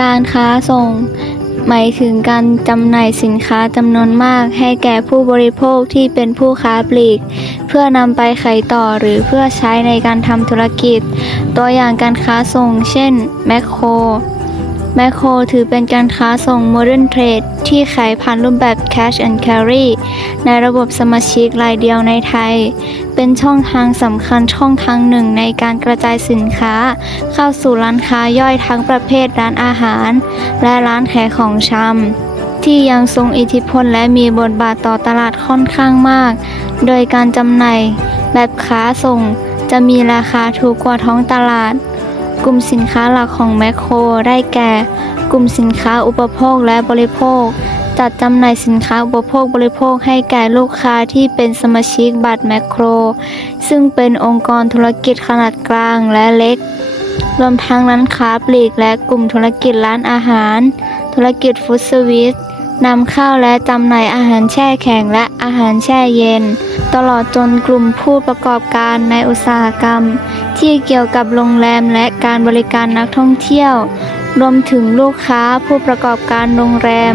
การค้าส่ง หมายถึงการจำหน่ายสินค้าจำนวนมากให้แก่ผู้บริโภคที่เป็นผู้ค้าปลีก เพื่อนำไปขายต่อหรือเพื่อใช้ในการทำธุรกิจ ตัวอย่างการค้าส่ง เช่นแมคโครแมคโครถือเป็นการค้าส่ง Modern Trade ที่ขายผ่านรูปแบบ Cash and Carry ในระบบสมาชิกรายเดียวในไทย เป็นช่องทางสำคัญช่องทางหนึ่งในการกระจายสินค้า เข้าสู่ร้านค้าย่อยทั้งประเภทร้านอาหาร และร้านขายของชำที่ยังทรงอิทธิพลและมีบทบาทต่อตลาดค่อนข้างมาก โดยการจำหน่ายแบบค้าส่งจะมีราคาถูกกว่าท้องตลาด กลุ่มสินค้าหลักของแมคโครได้แก่ กลุ่มสินค้าอุปโภคและบริโภค จัดจำหน่ายสินค้าอุปโภคบริโภคให้แก่ลูกค้าที่เป็นสมาชิกบัตรแมคโคร ซึ่งเป็นองค์กรธุรกิจขนาดกลางและเล็ก รวมทั้งร้านค้าปลีกและกลุ่มธุรกิจร้านอาหาร ธุรกิจฟู้ดเซอร์วิสนำเข้าและจำหน่ายอาหารแช่แข็งและอาหารแช่เย็น ตลอดจนกลุ่มผู้ประกอบการในอุตสาหกรรม ที่เกี่ยวกับโรงแรมและการบริการนักท่องเที่ยว รวมถึงลูกค้าผู้ประกอบการโรงแรม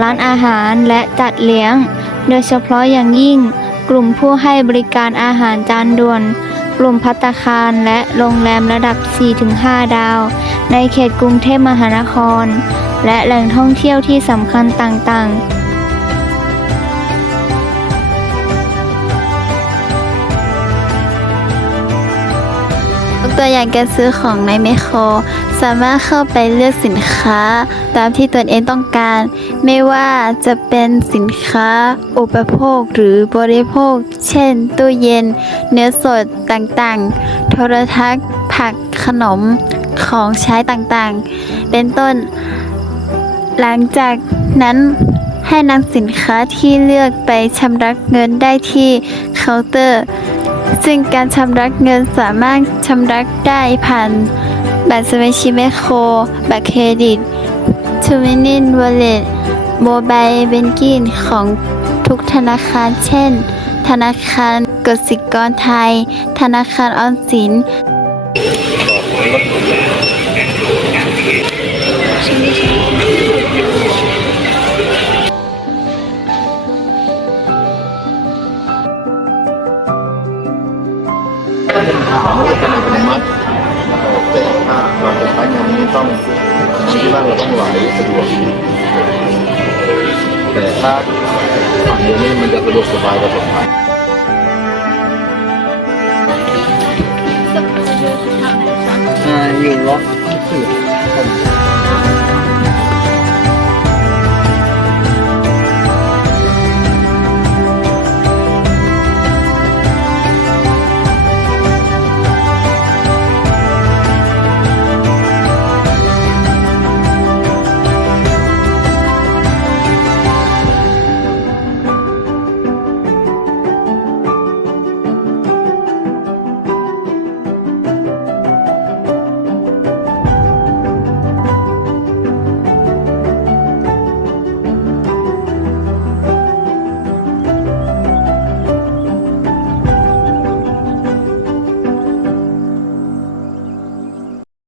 ร้านอาหารและจัดเลี้ยง โดยเฉพาะอย่างยิ่ง กลุ่มผู้ให้บริการอาหารจานด่วน กลุ่มพัตตาคารและโรงแรมระดับ 4-5 ดาว ในเขตกรุงเทพมหานคร และแหล่งท่องเที่ยวที่สำคัญต่างๆ ตัวอย่างการซื้อของในแมคโคร สามารถเข้าไปเลือกสินค้า ตามที่ตนเองต้องการ ไม่ว่าจะเป็นสินค้า อุปโภคหรือบริโภค เช่น ตู้เย็น เนื้อสดต่างๆ โทรทัศน์ ผักขนมของใช้ต่างๆ เป็นต้น หลังจากนั้น ให้นำสินค้าที่เลือกไปชำระเงินได้ที่เคาน์เตอร์ ซึ่งการชำระเงินสามารถชำระได้ผ่านบัตรสมาชิกแมคโคร บัตรเครดิตทูมินินวอลเล็ตโมบายเบนกิ้งของทุกธนาคาร เช่น ธนาคารกสิกรไทย ธนาคารออมสิน เป็นอัตโนมัติแต่ถ้าเราจะใช้งานนี้ต้องที่ว่าเราต้องไหลสะดวก แต่ถ้าฝั่งนี้มันจะสะดวกสบายกว่าผมไหมอยู่ล็อกที่สุดผม